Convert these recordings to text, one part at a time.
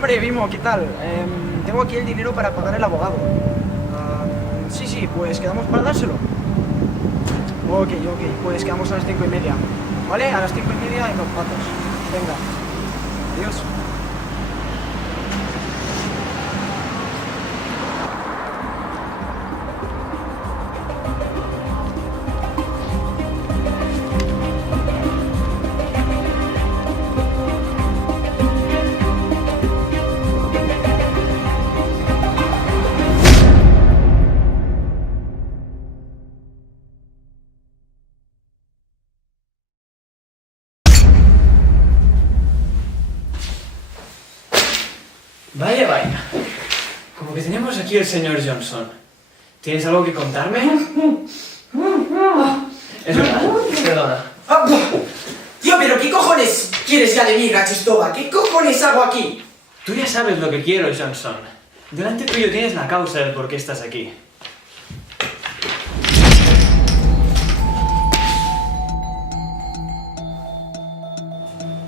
Hombre, Vimo, ¿qué tal? Tengo aquí el dinero para pagar el abogado. Sí, pues quedamos para dárselo. Ok, pues quedamos a las 5:30. ¿Vale? A las 5:30 en Los Patos. Venga. Adiós. Vaya. Como que tenemos aquí el señor Johnson. ¿Tienes algo que contarme? Es verdad, perdona. Tío, pero ¿qué cojones quieres ya de mí, Gachistoba? ¿Qué cojones hago aquí? Tú ya sabes lo que quiero, Johnson. Delante tuyo tienes la causa del por qué estás aquí.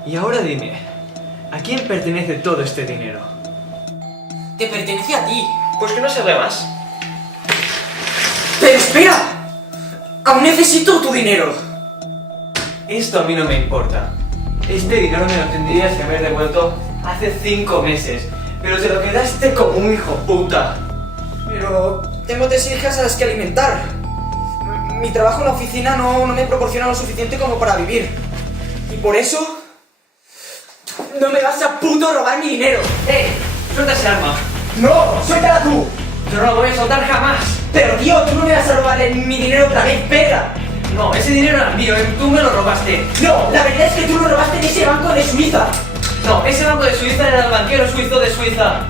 Y ahora dime, ¿a quién pertenece todo este dinero? Te pertenece a ti. Pues que no se hable más. ¡Pero espera! ¡Aún necesito tu dinero! Esto a mí no me importa. Este dinero me lo tendrías que haber devuelto hace 5 meses. Pero te lo quedaste como un hijo puta. Pero tengo 3 hijas a las que alimentar. Mi trabajo en la oficina no me proporciona lo suficiente como para vivir. Y por eso... ¡no me vas a puto robar mi dinero! ¡Suelta ese arma! ¡No! ¡Suéltala tú! ¡Yo no lo voy a soltar jamás! Pero tío, tú no me vas a robar mi dinero otra vez, ¡pega! No, ese dinero era mío, tú me lo robaste. No, la verdad es que tú lo robaste en ese banco de Suiza. No, ese banco de Suiza era el banquero suizo de Suiza.